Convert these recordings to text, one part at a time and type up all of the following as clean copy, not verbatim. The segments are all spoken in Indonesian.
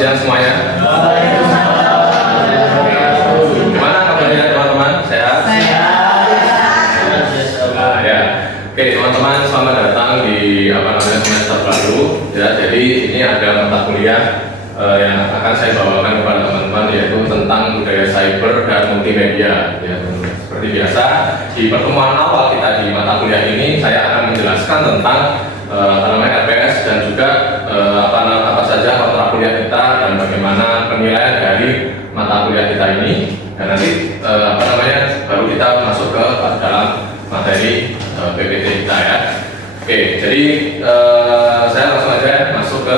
siang semuanya. Gimana kabarnya teman-teman? Sehat? Ya. Oke teman-teman, selamat datang di semester baru. Ya, jadi ini ada mata kuliah yang akan saya bawakan kepada teman-teman, yaitu tentang budaya cyber dan multimedia. Ya, seperti biasa di pertemuan awal kita di mata kuliah ini, saya akan menjelaskan tentang RPS dan juga apa saja mata kuliah kita dan bagaimana penilaian dari mata kuliah kita ini, dan nanti baru kita masuk ke dalam materi PPT kita ya. Oke, jadi saya langsung aja masuk ke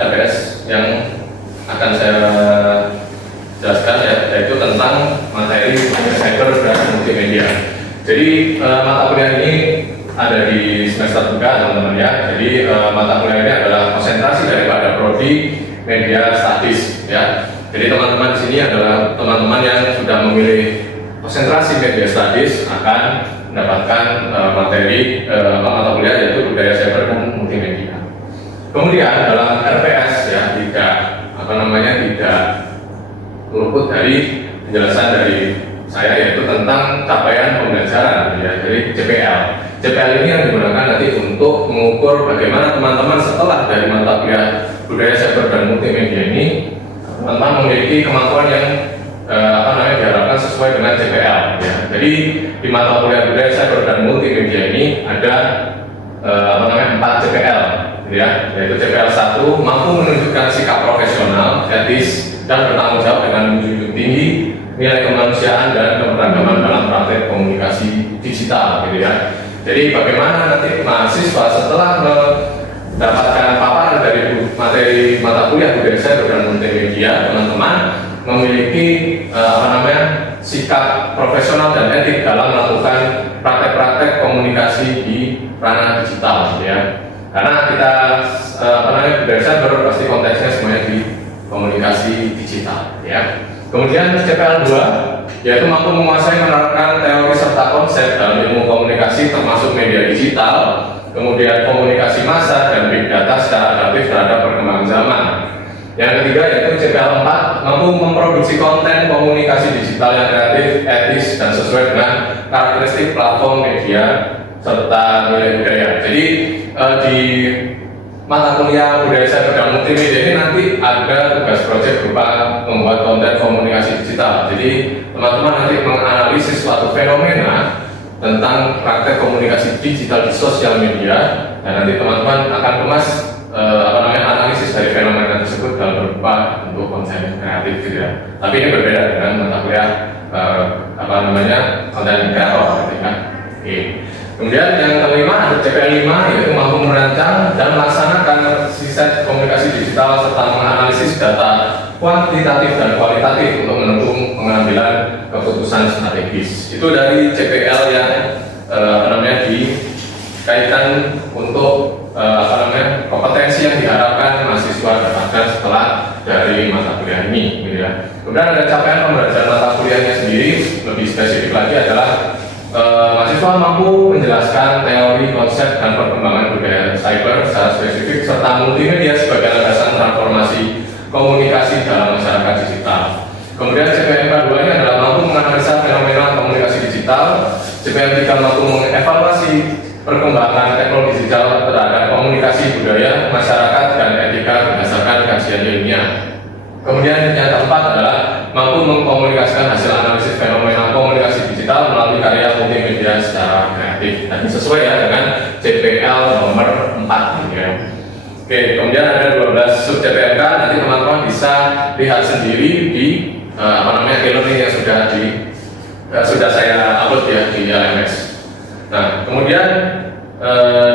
RPS yang akan saya jelaskan ya, yaitu tentang materi cyber dan multimedia. Jadi mata kuliah ini ada di semester 3 teman-teman ya. Jadi mata kuliah ini adalah konsentrasi daripada prodi media studies ya. Jadi teman-teman di sini adalah teman-teman yang sudah memilih konsentrasi media studies akan mendapatkan materi mata kuliah yaitu budaya cyber dan multimedia. Kemudian dalam RPS ya tidak luput dari penjelasan dari saya, yaitu tentang capaian pembelajaran ya, dari CPL. CPL ini yang digunakan nanti untuk mengukur bagaimana teman-teman setelah dari mata kuliah budaya cyber dan multimedia ini teman-teman memiliki kemampuan yang diharapkan sesuai dengan CPL ya. Jadi di mata kuliah budaya cyber dan multimedia ini ada 4 CPL ya, yaitu CPL 1 mampu menunjukkan sikap profesional, etis dan bertanggung jawab dengan menjunjung tinggi nilai kemanusiaan dan keberagaman dalam praktek komunikasi digital gitu ya. Jadi bagaimana nanti mahasiswa setelah mendapatkan paparan dari materi mata kuliah budaya cyber dan multimedia, teman-teman memiliki sikap profesional dan etik dalam melakukan praktek-praktek komunikasi di ranah digital ya. Karena kita budaya cyber pasti konteksnya semuanya di komunikasi digital ya. Kemudian CPL 2 yaitu mampu menguasai menerapkan teori serta konsep dalam ilmu komunikasi termasuk media digital, kemudian komunikasi massa dan big data secara adaptif terhadap perkembangan zaman. Yang ketiga yaitu CPL 4 mampu memproduksi konten komunikasi digital yang kreatif, etis dan sesuai dengan karakteristik platform media serta nilai budaya. Jadi di mata kuliah budaya cyber dan multimedia ini nanti ada tugas proyek berupa membuat konten komunikasi digital. Jadi teman-teman nanti menganalisis suatu fenomena tentang praktek komunikasi digital di sosial media, dan nanti teman-teman akan kemas analisis dari fenomena tersebut dalam berupa bentuk konten kreatif gitu ya. Tapi ini berbeda dengan mata kuliah konten kreator gitu kan. Oke. Kemudian yang kelima ada CPL 5 yaitu mampu merancang dan melaksanakan riset komunikasi digital serta menganalisis data kuantitatif dan kualitatif untuk mendukung pengambilan keputusan strategis. Itu dari CPL yang dikaitkan untuk kompetensi yang diharapkan mahasiswa dapatkan setelah dari mata kuliah ini gitu ya. Kemudian ada capaian pembelajaran mata kuliahnya sendiri, lebih spesifik lagi adalah mahasiswa mampu menjelaskan teori, konsep, dan perkembangan budaya cyber secara spesifik serta multimedia sebagai landasan transformasi komunikasi dalam masyarakat digital. Kemudian CPL 2 ini adalah mampu menganalisa fenomena komunikasi digital. CPL 3 mampu mengevaluasi perkembangan teknologi digital terhadap komunikasi budaya masyarakat dan etika berdasarkan kajian ilmiah. Kemudian yang keempat adalah mampu mengkomunikasikan hasil analisis fenomena komunikasi digital melalui karya multimedia secara kreatif. Dan sesuai ya dengan CPL nomor 4 ya. Oke, kemudian ada 12 sub CPLK, nanti teman-teman bisa lihat sendiri di e-learning yang sudah saya upload ya di LMS. Nah, kemudian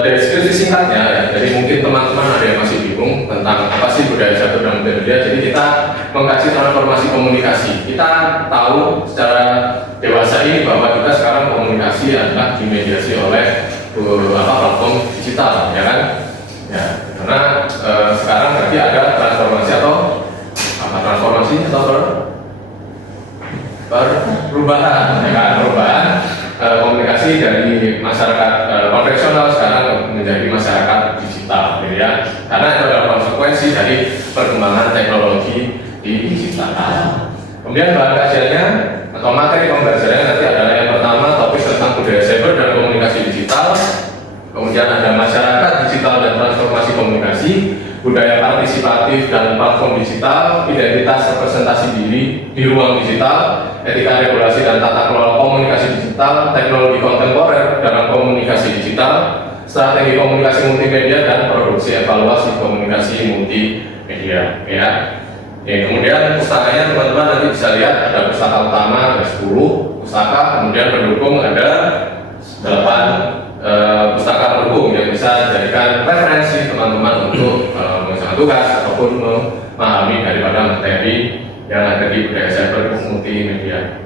deskripsi singkatnya ya, jadi mungkin teman-teman ada yang masih bingung tentang apa sih budaya cyber dan multimedia. Jadi kita mengkaji transformasi komunikasi. Kita tahu secara dewasa ini bahwa kita sekarang komunikasi adalah dimediasi oleh platform digital, ya kan? Ya, karena sekarang berarti ada transformasi atau perubahan, ya kan? Perubahan komunikasi dari masyarakat konvensional sekarang menjadi masyarakat digital, gitu ya. Karena itu adalah konsekuensi konsekuensi dari perkembangan teknologi di digital. Kemudian bahan kajiannya atau materi pembelajarannya nanti adalah yang pertama topik tentang budaya cyber dan komunikasi digital. Kemudian ada masyarakat digital dan transformasi komunikasi, budaya partisipatif dan platform digital, identitas representasi diri di ruang digital, etika regulasi dan tata kelola komunikasi digital, teknologi kontemporer dalam komunikasi digital, strategi komunikasi multimedia dan produksi evaluasi komunikasi multimedia. Ya. Kemudian pustakanya teman-teman nanti bisa lihat ada pustaka utama ada 10 pustaka, kemudian pendukung ada 8 pustaka pendukung yang bisa jadikan referensi teman-teman untuk mengerjakan tugas ataupun memahami daripada materi yang ada di budaya cyber multimedia.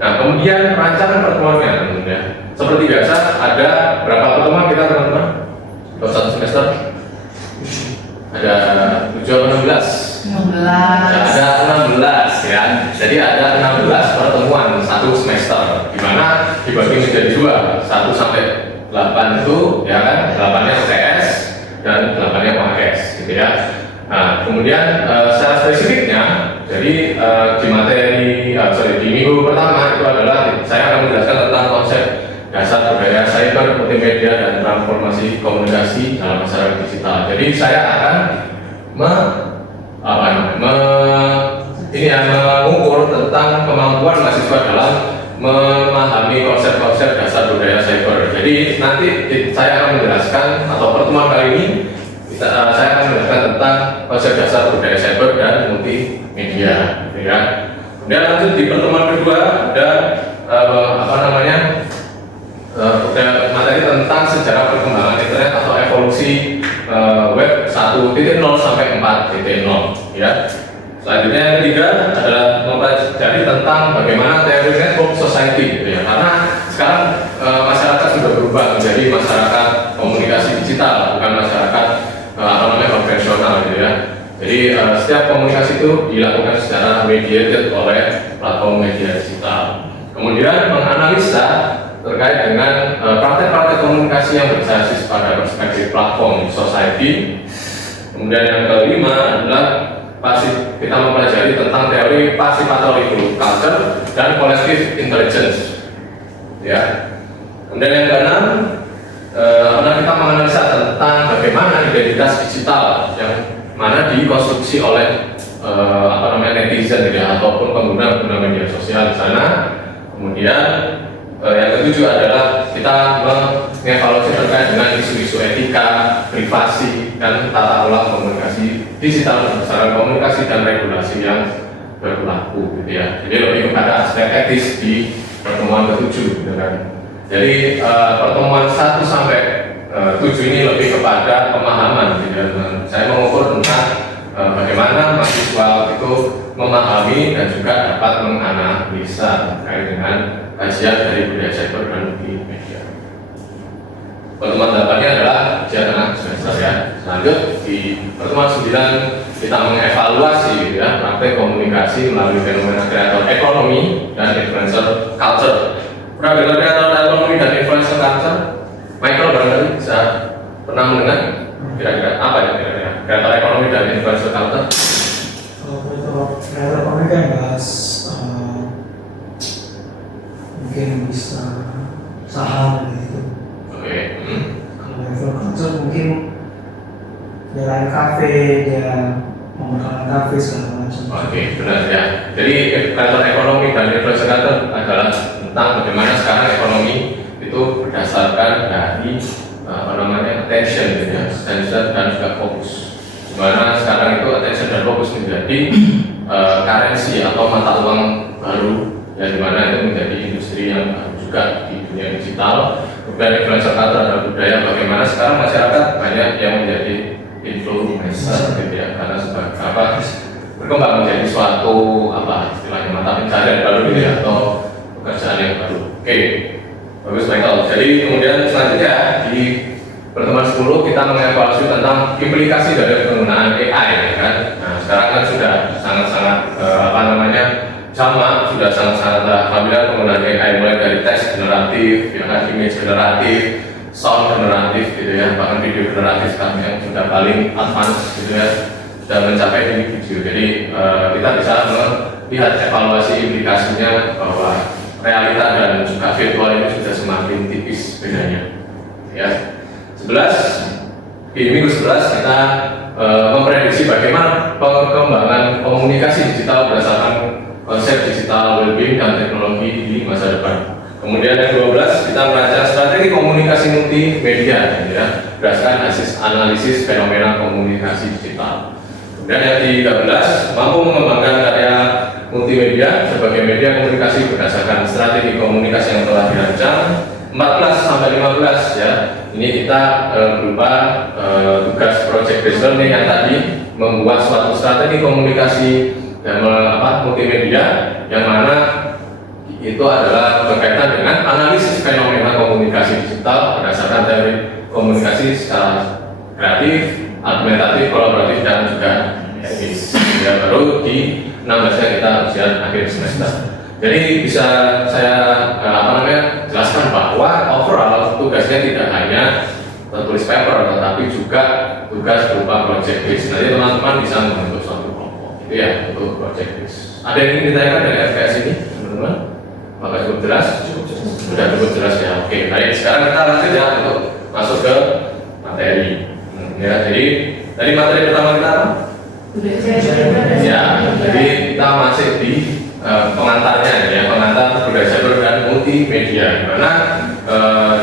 Nah, kemudian rancangan pertemuannya teman-teman. Seperti biasa ada berapa pertemuan kita teman-teman? Untuk satu semester ada 7 atau 16? 16. Ada 16 ya. Jadi ada 16 pertemuan satu semester, di mana dibagi menjadi 2, 1 sampai 8 itu ya kan, 8-nya UTS dan 8-nya UAS gitu ya. Nah, kemudian secara spesifiknya, jadi di materi di minggu pertama itu adalah saya akan menjelaskan tentang konsep dasar budaya cyber, multimedia dan transformasi komunikasi dalam masyarakat digital. Jadi saya akan mengukur tentang kemampuan mahasiswa dalam memahami konsep-konsep dasar budaya cyber. Jadi nanti saya akan menjelaskan atau pertemuan kali ini saya akan menjelaskan tentang konsep dasar budaya cyber dan multimedia. Ya. Kemudian lanjut di pertemuan kedua ada materi tentang sejarah perkembangan internet atau evolusi web 1.0 sampai 4.0 ya. Selanjutnya yang ketiga adalah mempelajari tentang bagaimana teori network society gitu ya. Karena sekarang masyarakat sudah berubah menjadi masyarakat komunikasi digital, bukan masyarakat konvensional gitu ya. Jadi setiap komunikasi itu dilakukan secara mediated oleh platform media digital. Kemudian menganalisa terkait dengan praktek-praktek komunikasi yang berbasis pada perspektif platform society. Kemudian yang kelima adalah kita mempelajari tentang teori participatory culture dan collective intelligence. Ya. Kemudian yang keenam, kita menganalisa tentang bagaimana identitas digital yang mana dikonstruksi oleh netizen ya, ataupun pengguna media sosial di sana. Kemudian yang ketujuh adalah kita mengevaluasi terkait dengan isu-isu etika, privasi, dan tata kelola komunikasi digital berdasarkan komunikasi dan regulasi yang berlaku, gitu ya. Jadi lebih kepada aspek etis di pertemuan ke-7, gitu kan. Jadi pertemuan 1 sampai 7 ini lebih kepada pemahaman, gitu ya. Saya mengukur tentang bagaimana mahasiswa itu memahami dan juga dapat menganalisa terkait dengan kajian dari budaya cyber dan multimedia. Pertemuan 8-nya adalah ujian tengah semester ya. Lanjut di pertemuan 9 kita mengevaluasi ya praktek komunikasi melalui fenomena kreator ekonomi dan influencer culture. Pernah dengar kreator ekonomi dan influencer culture? Michael barangkali bisa pernah mendengar? Kira-kira apa ya kira-kira kreator ekonomi dan influencer culture? Kalau kreator ekonomi kan bahas mungkin bisa saham gitu. Oke. Kalau level culture mungkin dia lain kafe, dia memperkenalkan kafe segala macam. Oke, benar ya. Jadi kreator ekonomi dan influencer culture adalah tentang bagaimana sekarang ekonomi itu berdasarkan dari attention gitu ya, attention dan juga fokus. Dimana sekarang itu attention dan fokus menjadi currency atau mata uang baru ya, dimana itu menjadi industri yang juga di dunia digital. Kemudian influencer culture adalah budaya bagaimana sekarang masyarakat banyak yang menjadi influencer gitu ya, karena sebagai berkembang menjadi suatu istilahnya mata pencarian baru gitu ya, atau pekerjaan yang baru. Oke, bagus Michael. Jadi kemudian selanjutnya di pertemuan 10 kita mengevaluasi tentang implikasi dari penggunaan AI ya kan. Nah, sekarang kan sudah sangat-sangat sudah sangat-sangat familiar penggunaan AI, mulai dari teks generatif, ya kan, image generatif, sound generatif gitu ya, bahkan video generatif sekarang yang sudah paling advance gitu ya. sudah mencapai di video. Jadi kita bisa melihat evaluasi implikasinya bahwa realita dan juga virtual ini sudah semakin tipis bedanya. Ya, 11 di minggu 11 kita memprediksi bagaimana perkembangan komunikasi digital berdasarkan konsep digital well-being dan teknologi di masa depan. Kemudian yang 12 kita merancang strategi komunikasi multimedia ya, berdasarkan analisis fenomena komunikasi digital. Kemudian yang 13 mampu mengembangkan karya multimedia sebagai media komunikasi berdasarkan strategi komunikasi yang telah dirancang. 14 sampai 15 ya. Ini kita berupa tugas project based learning yang tadi membuat suatu strategi komunikasi dan multimedia yang mana itu adalah berkaitan dengan analisis fenomena komunikasi digital berdasarkan teori komunikasi secara kreatif, argumentatif, kolaboratif dan juga etis. Ya, baru di 16-nya kita ujian akhir semester. Jadi bisa saya jelaskan bahwa overall tugasnya tidak hanya tulis paper, tetapi juga tugas berupa project based. Nanti teman-teman bisa membentuk suatu kelompok. Itu ya untuk project based. Ada yang ingin ditanyakan dari FKS ini, teman-teman? Maka cukup jelas? Sudah cukup jelas ya. Oke, baik. Sekarang kita lanjut ya untuk masuk ke materi. Ya, jadi tadi materi pertama kita apa? Ya, jadi kita masih di pengantarnya ya, pengantar budaya cyber dan multimedia. Di mana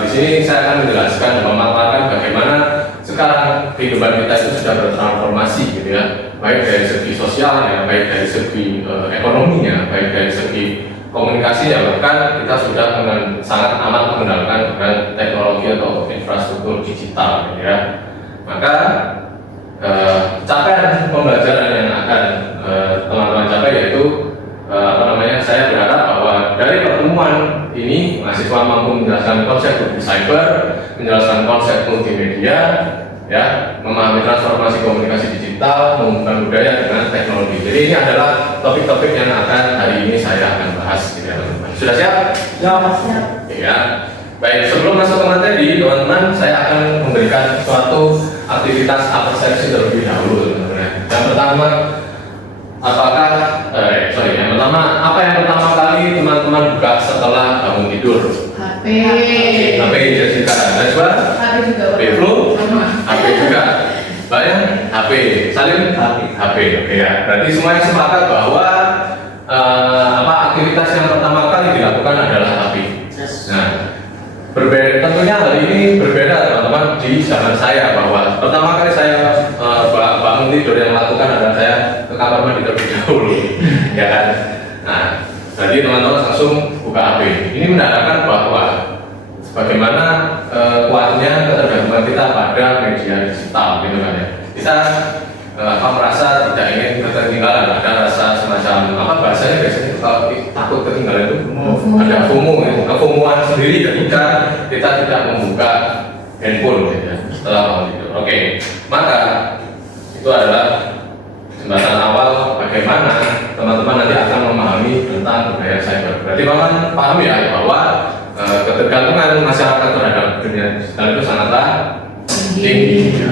di sini saya akan menjelaskan dan memaparkan bagaimana sekarang kehidupan kita itu sudah bertransformasi gitu ya, baik dari segi sosialnya, baik dari segi ekonominya, baik dari segi komunikasinya, bahkan kita sudah sangat amat menggunakan dengan teknologi atau infrastruktur digital gitu ya. Maka capaian pembelajaran yang akan teman-teman capai yaitu saya berharap bahwa dari pertemuan ini mahasiswa mampu menjelaskan konsep cyber, menjelaskan konsep multimedia, ya, memahami transformasi komunikasi digital, mengembangkan budaya dengan teknologi. Jadi ini adalah topik-topik yang akan hari ini saya akan bahas, ya, teman-teman. Sudah siap? Ya, siap. Ya. Baik, sebelum masuk ke materi, teman-teman, saya akan memberikan suatu aktivitas persepsi terlebih dahulu, teman-teman. Yang pertama, yang pertama, apa yang pertama kali teman-teman buka setelah bangun tidur? HP. HP Jessica, Najwa? HP juga. HP Flu? Sama. HP juga. Bayang? HP. Salim? HP. Oke ya. Berarti semuanya sepakat bahwa aktivitas yang pertama kali dilakukan adalah HP. Nah, berbeda, tentunya hal ini berbeda teman-teman di zaman saya, bahwa pertama kali saya bangun tidur yang melakukan adalah saya ke kamar mandi terlebih dahulu, ya kan? Nah, jadi teman-teman langsung buka HP. Ini menandakan bahwa bagaimana kuatnya ketergantungan kita pada media digital, gitu kan ya. Kita merasa tidak ingin ketinggalan, ada rasa semacam bahasanya biasanya kalau takut ketinggalan itu ada FOMO ya, kefomoan sendiri ketika kita tidak membuka handphone gitu ya, setelah bangun tidur. Oke, maka itu adalah jembatan awal bagaimana teman-teman nanti akan memahami tentang budaya cyber. Berarti teman paham ya bahwa ketergantungan masyarakat terhadap dunia digital itu sangatlah tinggi. Ya.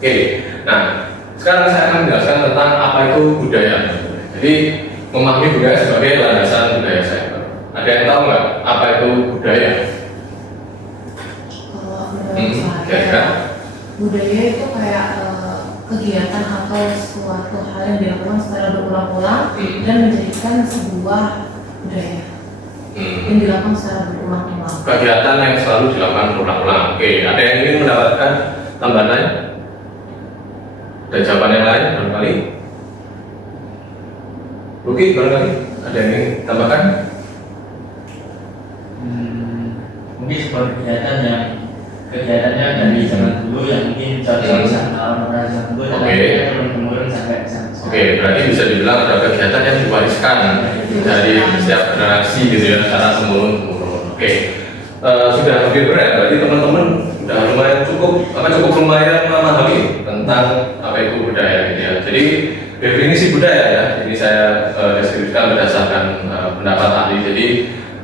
Oke, nah sekarang saya akan menjelaskan tentang apa itu budaya. Jadi memahami budaya sebagai landasan budaya cyber. Ada yang tahu nggak apa itu budaya? Kalau menurut saya, budaya itu kayak kegiatan atau suatu hal yang dilakukan secara berulang-ulang dan menjadikan sebuah budaya yang dilakukan secara berulang-ulang. Kegiatan yang selalu dilakukan berulang-ulang. Oke, ada yang ingin mendapatkan tambahan lain? Ada jawaban yang lain barangkali? Ruki barangkali? Ada yang ingin tambahkan? Mungkin sebuah kegiatannya dari zaman dulu yang mungkin cocok sama orang zaman dulu dan turun-temurun sampai sana. Oke, berarti bisa dibilang ada kegiatan yang diwariskan dari setiap generasi gitu ya, secara temurun-temurun. Oke, sudah lebih berat, berarti teman-teman sudah lumayan cukup lumayan memahami tentang apa itu budaya gitu ya. Jadi definisi budaya ya, ini saya deskripsikan berdasarkan pendapat ahli. Jadi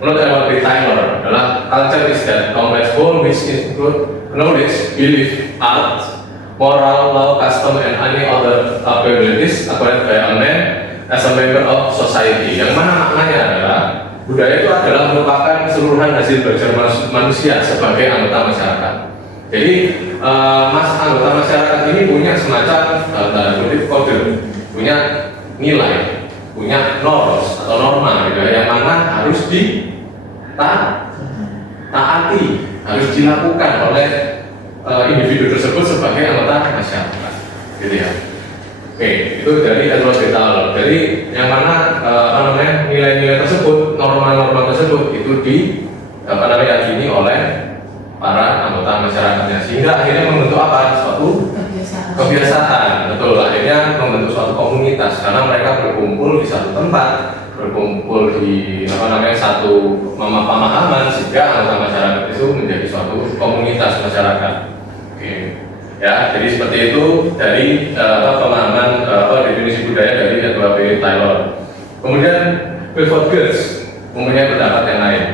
menurut Albert Taylor adalah culture is that complex whole which include knowledge, belief, art, moral, law, custom, and any other abilities acquired by a man as a member of society. Yang mana maknanya adalah budaya itu adalah merupakan keseluruhan hasil belajar manusia sebagai anggota masyarakat. Jadi anggota masyarakat ini punya semacam tanda kutip kode, punya nilai, punya norms atau norma gitu, yang mana harus ditaati, harus dilakukan oleh individu tersebut sebagai anggota masyarakat, gitu ya. Oke, itu dari Edward de Thaler. Jadi yang mana nilai-nilai tersebut, norma-norma tersebut itu diyakini oleh para anggota masyarakatnya, sehingga akhirnya membentuk apa? Suatu kebiasaan. Betul, akhirnya membentuk suatu komunitas karena mereka berkumpul di satu tempat, berkumpul di satu pemahaman, sehingga anggota masyarakat itu menjadi suatu komunitas masyarakat. Oke. Ya, jadi seperti itu dari pemahaman definisi budaya dari Edward de Thaler. Kemudian Clifford Geertz mempunyai pendapat yang lain.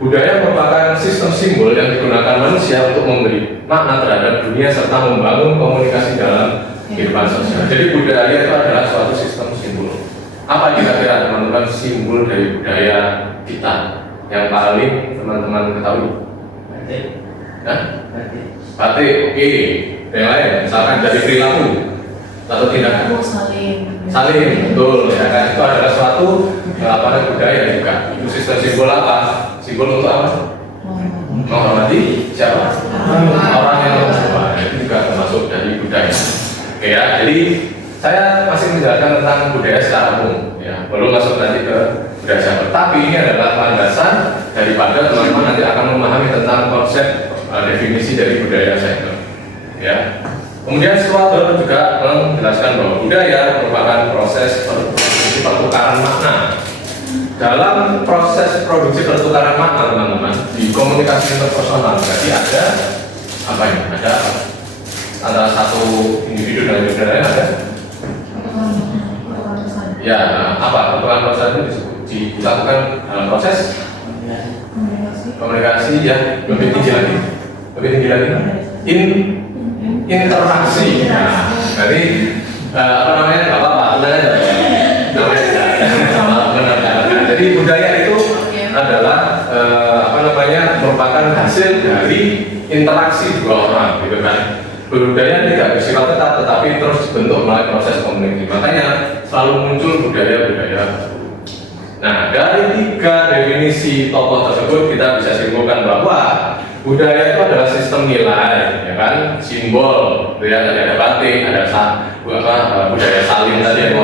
Budaya merupakan sistem simbol yang digunakan manusia untuk memberi makna terhadap dunia serta membangun komunikasi dalam kehidupan sosial. Jadi budaya itu adalah suatu sistem simbol. Apa kira-kira teman-teman simbol dari budaya kita yang paling teman-teman ketahui? Batik. Nah, Batik. batik, oke. Yang lain, misalkan dari perilaku atau tindakan. Saling, betul, ya kan? Itu adalah suatu budaya juga. Itu sistem simbol apa? Simbol untuk apa? Menghormati siapa? Orang yang tua. Itu juga termasuk dari budaya. Oke ya, jadi saya masih menjelaskan tentang budaya secara umum, ya. Belum masuk nanti ke budaya cyber. Tapi ini adalah landasan daripada teman-teman nanti akan memahami tentang konsep definisi dari budaya cyber. Ya. Kemudian Schwaber juga menjelaskan bahwa budaya merupakan proses produksi pertukaran makna. Dalam proses produksi pertukaran makna, teman-teman, di komunikasi interpersonal, jadi ada apa ini? Ada antara satu individu dan individu lain ada? Ya, apa pertukaran pesan itu dilakukan dalam proses komunikasi ya, lebih tinggi lagi, interaksi. Nah, jadi nggak apa-apa, jadi budaya itu adalah merupakan hasil dari interaksi dua orang, gitu kan. Budaya tidak bersifat tetap, tetapi terus dibentuk melalui proses komunikasi. Makanya selalu muncul budaya-budaya. Nah, dari 3 definisi tokoh tersebut kita bisa simpulkan bahwa budaya itu adalah sistem nilai, ya kan, simbol, ya, ada batik, ada budaya saling tadi,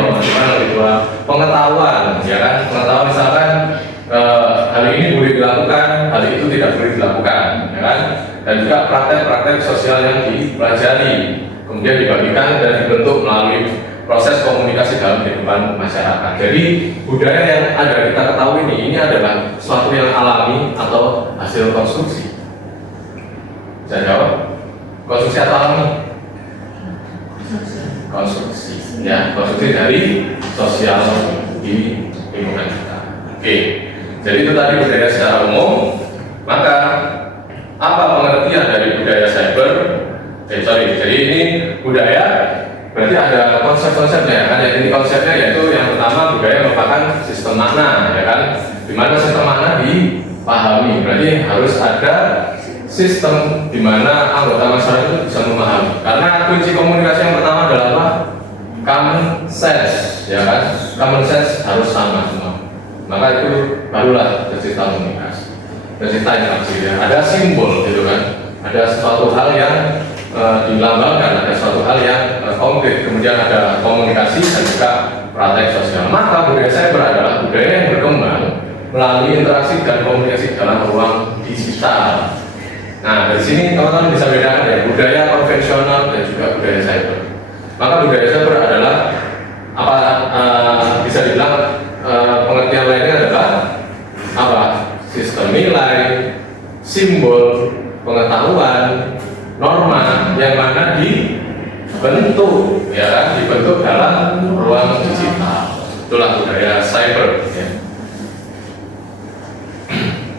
pengetahuan, ya kan, pengetahuan misalkan hal ini boleh dilakukan, hal itu tidak boleh dilakukan, ya kan, dan juga praktek-praktek sosial yang dipelajari, kemudian dibagikan dan dibentuk melalui proses komunikasi dalam kehidupan masyarakat. Jadi budaya yang ada kita ketahui ini adalah suatu yang alami atau hasil konstruksi. Saya jawab, konstruksi atau alami? Konstruksi, ya, konstruksi dari sosial di lingkungan kita. Oke, jadi itu tadi budaya secara umum. Maka apa pengertian dari budaya cyber? Jadi ini budaya berarti ada konsep-konsepnya kan? Jadi konsepnya yaitu yang pertama, budaya merupakan sistem makna, ya kan? Di mana sistem makna dipahami, berarti harus ada sistem di mana anggota masyarakat itu bisa memahami. Karena kunci komunikasi yang pertama adalah apa? Common sense, ya kan? Common sense harus sama semua. Maka itu barulah tercipta komunikasi, tercipta interaksi. Ya. Ada simbol, gitu kan? Ada suatu hal yang dilambangkan, ada suatu hal yang konkret. Kemudian ada komunikasi dan juga praktek sosial. Maka budaya cyber adalah budaya yang berkembang melalui interaksi dan komunikasi dalam ruang digital. Nah, dari sini teman-teman bisa bedakan ya, budaya konvensional dan juga budaya cyber. Maka budaya cyber adalah bisa dibilang pengertian lainnya adalah apa? Sistem nilai, simbol, pengetahuan, norma yang mana dibentuk, ya kan? Dibentuk dalam ruang digital. Itulah budaya cyber. Ya.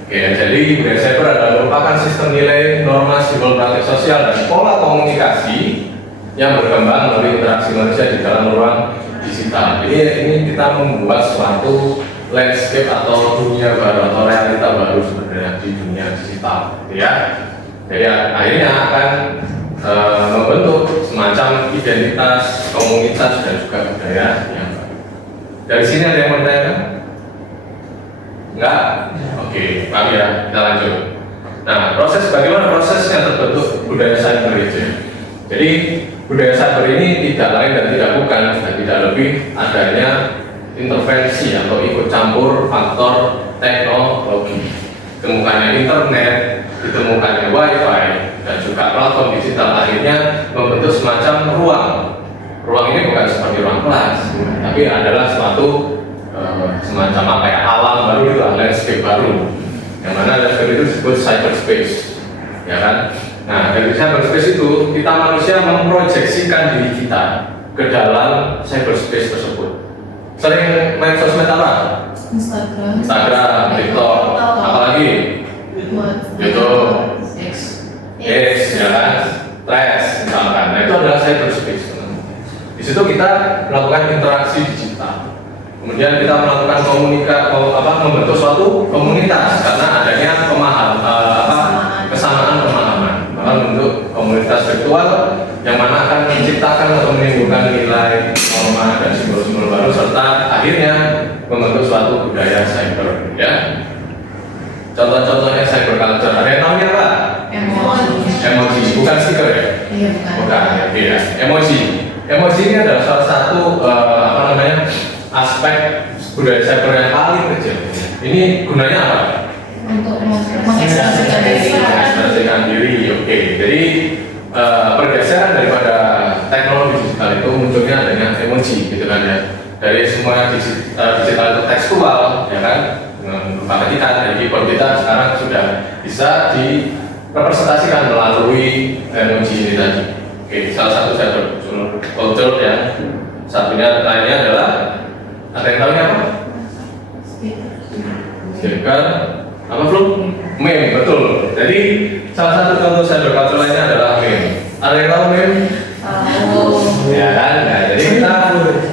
Oke, jadi budaya cyber adalah merupakan sistem nilai, norma, simbol, praktik sosial dan pola komunikasi yang berkembang melalui interaksi manusia di dalam ruang digital. Ini kita membuat suatu landscape atau dunia baru atau realita baru sebenarnya di dunia digital, ya. Jadi akhirnya akan membentuk semacam identitas, komunitas dan juga budaya yang baru. Dari sini ada yang mau bertanya? Enggak? Oke, paham ya. Kita lanjut. Nah, bagaimana prosesnya terbentuk budaya cyber itu? Jadi budaya cyber ini tidak lain dan tidak bukan dan tidak lebih adanya intervensi atau ikut campur faktor teknologi. Ditemukannya internet, ditemukannya wifi dan juga platform digital akhirnya membentuk semacam ruang. Ruang ini bukan seperti ruang kelas, tapi adalah suatu semacam apa ya, alam baru itu, landscape baru. Yang mana landscape itu disebut cyberspace, ya kan? Nah, dari cyberspace itu kita manusia memproyeksikan diri kita ke dalam cyberspace tersebut. Sering main sosmed apa? Instagram, TikTok, apalagi? YouTube, X, ya kan? Threads, misalkan. Nah, itu adalah cyberspace. Di situ kita melakukan interaksi digital. Kemudian kita melakukan membentuk suatu komunitas karena adanya kesamaan pemahaman. Maka membentuk komunitas virtual yang mana akan menciptakan atau menimbulkan nilai, norma dan simbol-simbol baru serta akhirnya membentuk suatu budaya cyber. Ya. Contoh-contohnya cyber culture. Ada yang tahu apa? Emoji, bukan stiker ya? Iya, bukan. Bukan, ya. Emoji. Emoji ini adalah salah satu aspek budaya cyber yang paling kecil. Ini gunanya apa? Untuk mengekspresikan diri. Mengekspresikan diri, oke. Jadi pergeseran daripada teknologi digital itu munculnya adanya emoji, gitu kan ya. Dari semua digital itu tekstual, ya kan, dengan berupa ketikan. Jadi keyboard kita sekarang sudah bisa direpresentasikan melalui emoji ini tadi. Oke, salah satu cyber culture yang satunya lainnya adalah ada yang tahu apa? Stiker, apa Flu? Meme, betul. Jadi salah satu contoh cyber culture lainnya adalah meme. Ada yang tahu meme? Ya kan? Nah, jadi kita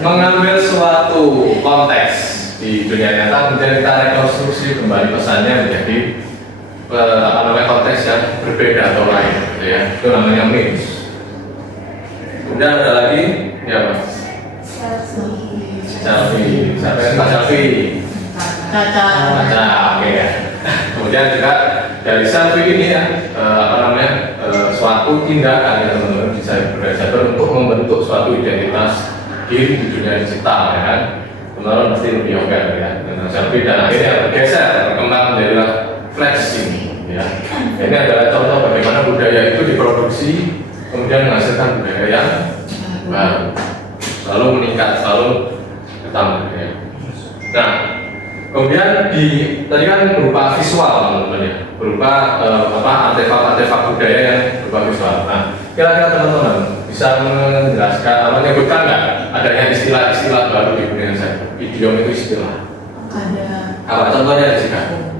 mengambil suatu konteks di dunia nyata, kemudian kita rekonstruksi kembali pesannya menjadi konteks yang berbeda atau lain, gitu ya. Itu namanya meme. Kemudian ada lagi, ya Pak? Selfie. Siapa yang suka selfie? Caca, oke ya. Kemudian juga dari selfie ini ya, suatu tindakan yang teman-teman bisa belajar untuk membentuk suatu identitas diri di dunia digital, ya kan? Teman-teman pasti lebih aware ya dengan selfie dan akhirnya bergeser, berkembang menjadi flexing, ya. Ini adalah contoh bagaimana budaya itu diproduksi, kemudian menghasilkan budaya yang baru, selalu meningkat, selalu bertambah, ya. Nah, kemudian tadi kan berupa visual teman-teman ya, berupa artefak-artefak budaya yang berupa visual. Nah, kira-kira teman-teman bisa menjelaskan menyebutkan nggak adanya istilah-istilah baru di dunia cyber? Idiom itu istilah. Ada. Apa contohnya Jika?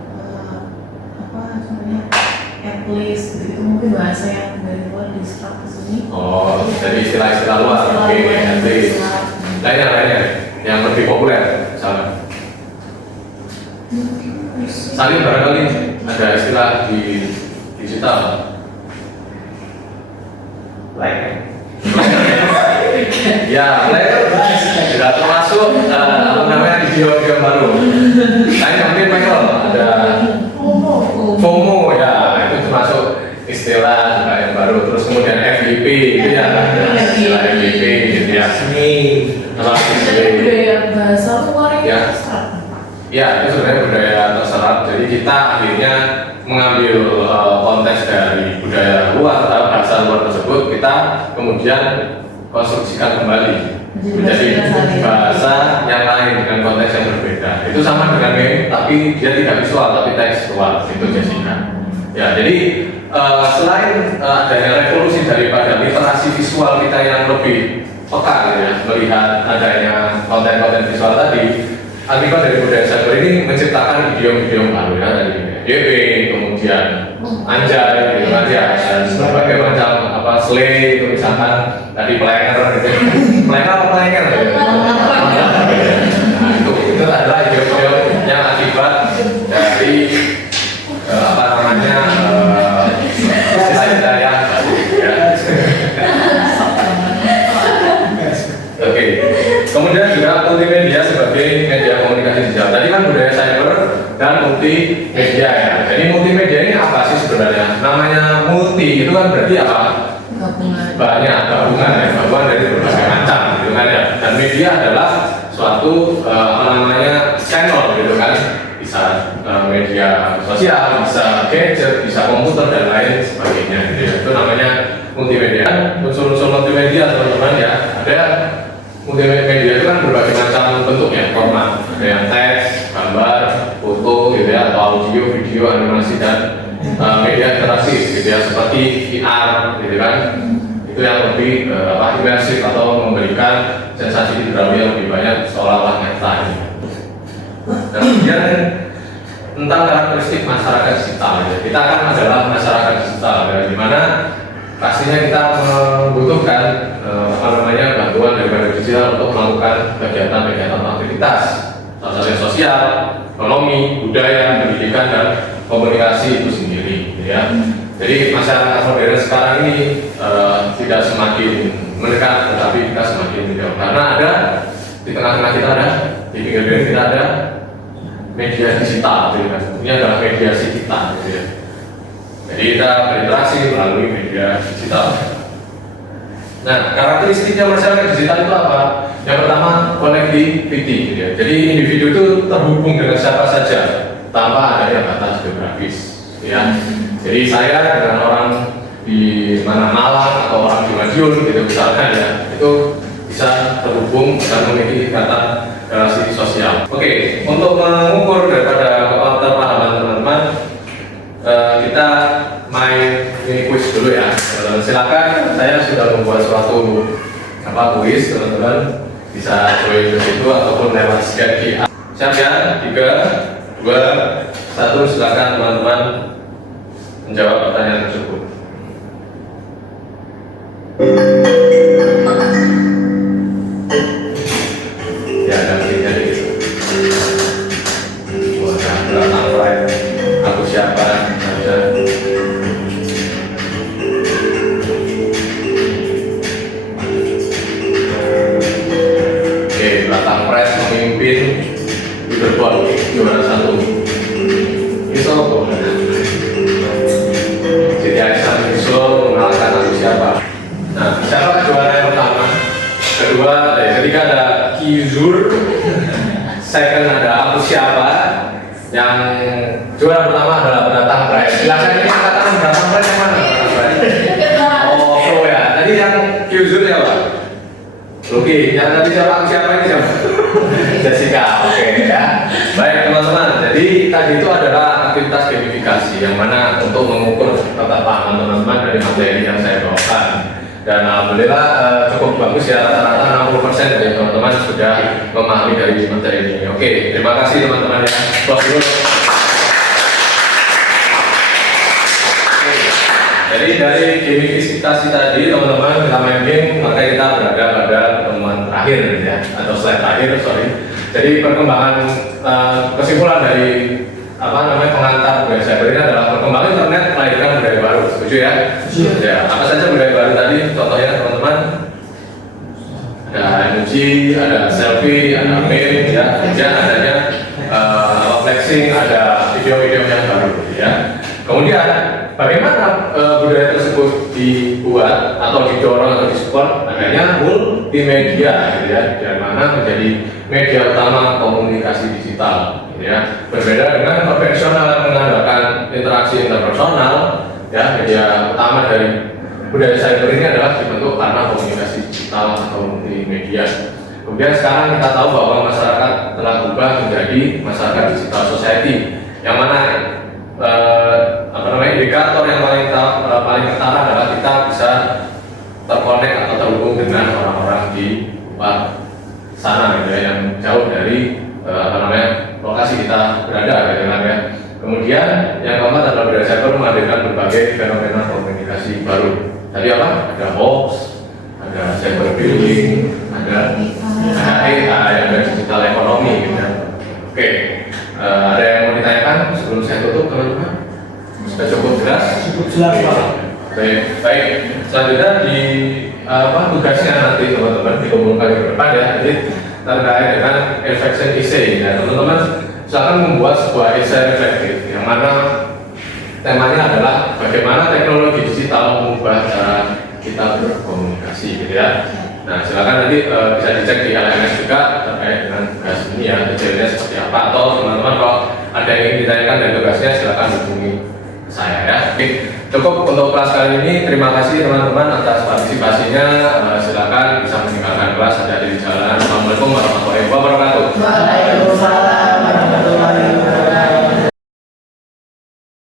At least gitu, mungkin bahasa yang dari luar diserap ke sini. Oh, jadi istilah-istilah luar. Oke, at least. Lainnya yang lebih populer, misalnya. Saling barangkali ada istilah di digital. Ya, tidak termasuk video baru. Lainnya mungkin Michael ada FOMO ya, itu termasuk istilah juga yang baru. Terus kemudian FYP, gitu ya, istilah FYP, gitu ya. Budaya bahasa luar ya. Ya, itu sebenarnya budaya terserap. Jadi kita akhirnya mengambil konteks dari budaya luar atau bahasa luar tersebut, kita kemudian konstruksikan kembali menjadi bahasa yang lain dengan konteks yang berbeda. Itu sama dengan meme, tapi dia tidak visual, tapi tekstual. Itu Jessica. Ya, jadi selain adanya revolusi daripada literasi visual kita yang lebih peka, ya, melihat adanya konten-konten visual tadi. Akibat dari budaya cyber ini menciptakan idiom-idiom baru ya, dari DP, kemudian anjay, gitu kan ya, dan berbagai macam slay itu misalkan tadi planner gitu. Planner apa planner gitu. Nah, itu adalah idiom-idiom yang akibat dari apa namanya istilah-istilah yang baru ya. Oke. Kemudian juga multimedia sebagai media komunikasi digital. Tadi kan budaya cyber dan multimedia ya. Jadi multimedia ini apa sih sebenarnya? Namanya multi itu kan berarti apa? Gabungan. Banyak gabungan ya, gabungan dari berbagai macam gitu kan ya. Dan media adalah suatu apa namanya channel gitu kan. Bisa media sosial, bisa gadget, bisa komputer dan lain sebagainya gitu ya. Itu namanya multimedia. Unsur-unsur multimedia teman-teman ya. Ada multimedia itu kan berbagai macam bentuknya, format. Ada yang teks, gambar, foto gitu ya, atau audio, video, animasi dan media interaktif gitu ya, seperti VR gitu kan. Itu yang lebih imersif atau memberikan sensasi indrawi yang lebih banyak seolah-olah nyata gitu. Dan kemudian tentang karakteristik masyarakat digital ya. Kita kan adalah masyarakat digital ya, di mana pastinya kita membutuhkan bantuan dari digital untuk melakukan kegiatan-kegiatan aktivitas sosial, ekonomi, budaya, pendidikan dan komunikasi itu sendiri gitu ya. Jadi masyarakat modern sekarang ini tidak semakin mendekat tetapi kita semakin menjauh karena ada di tengah-tengah kita ada, di pinggir-pinggir kita ada media digital gitu kan. Ini adalah mediasi kita gitu ya. Jadi kita berinteraksi melalui media digital. Nah, karakteristiknya masyarakat digital itu apa? Yang pertama, connectivity gitu ya. Jadi individu itu terhubung dengan siapa saja tanpa adanya batas geografis ya. Jadi saya dengan orang di mana Malang atau orang di Madiun gitu misalnya ya, itu bisa terhubung dan memiliki ikatan relasi sosial. Oke, untuk mengukur daripada kepahaman teman-teman, kita main mini quiz dulu ya. Silakan, saya sudah membuat suatu quiz, teman-teman bisa join ke situ ataupun lewat scan QR. Siap ya? 3, 2, 1, silakan teman-teman menjawab pertanyaan tersebut. Ya, nantinya gitu. Belakang right. Aku siapa? Ada. Oke, belakang press memimpin leaderboard juara 1. Ini sopo. Jadi Aisyah Yusuf mengenalkan aku siapa. Nah, siapa juara yang pertama? Kedua, ketiga ada Kizur. Second ada aku siapa. Yang juara pertama adalah pendatang prize. Silakan ini angkatan pendatang prize yang mana? Oh, pro ya. Tadi yang Kizur ya Pak. Oke, yang tadi siapa ini siapa? Jessica. Oke ya. Baik teman-teman. Jadi tadi itu adalah aktivitas gamifikasi yang mana untuk mengukur ketepahaman teman-teman dari materi yang saya bawakan. Dan alhamdulillah cukup bagus ya, rata-rata 60% dari teman-teman sudah memahami dari materi ini. Oke, terima kasih teman-teman ya. Jadi dari gamifikasi tadi teman-teman kita main game, maka kita berada pada pertemuan terakhir ya, atau slide terakhir, sorry. Jadi perkembangan kesimpulan dari pengantar budaya cyber ini adalah perkembangan internet melahirkan budaya baru. Setuju ya? Ya. Apa saja budaya baru tadi? Contohnya teman-teman, ada emoji, ada selfie, ada meme, ya. Kemudian adanya flexing, ada video-video yang baru, ya. Kemudian bagaimana budaya tersebut dibuat atau didorong atau disupport? Adanya multimedia, gitu ya, yang mana menjadi media utama komunikasi digital, gitu ya. Berbeda dengan konvensional yang mengandalkan interaksi interpersonal, ya. Media utama dari budaya cyber ini adalah dibentuk karena komunikasi digital atau multimedia. Kemudian sekarang kita tahu bahwa masyarakat telah berubah menjadi masyarakat digital society, yang mana indikator yang paling ketara adalah kita bisa terkonek atau terhubung dengan orang-orang di luar sana gitu ya, yang jauh dari lokasi kita berada gitu kan ya. Kemudian yang keempat adalah budaya cyber menghadirkan berbagai fenomena komunikasi baru. Tadi apa? Ada hoax, cyber building, ada AI, ada digital ekonomi gitu ya. Oke, ada yang mau ditanyakan sebelum saya tutup teman-teman? Sudah cukup jelas? Cukup jelas Pak. Baik. Selanjutnya di tugasnya nanti teman-teman dikumpulkan di depan ya. Jadi terkait dengan infection essay. Ya, teman-teman silakan membuat sebuah essay reflektif yang mana temanya adalah bagaimana teknologi digital mengubah cara kita berkomunikasi gitu ya. Nah silakan nanti bisa dicek di LMS juga terkait dengan tugas ini ya, detailnya seperti apa, atau teman-teman kalau ada yang ingin ditanyakan dari tugasnya silakan hubungi saya ya. Oke, cukup untuk kelas kali ini. Terima kasih teman-teman atas partisipasinya. Silakan bisa meninggalkan kelas, ada di jalan. Assalamualaikum warahmatullahi wabarakatuh. Waalaikumsalam.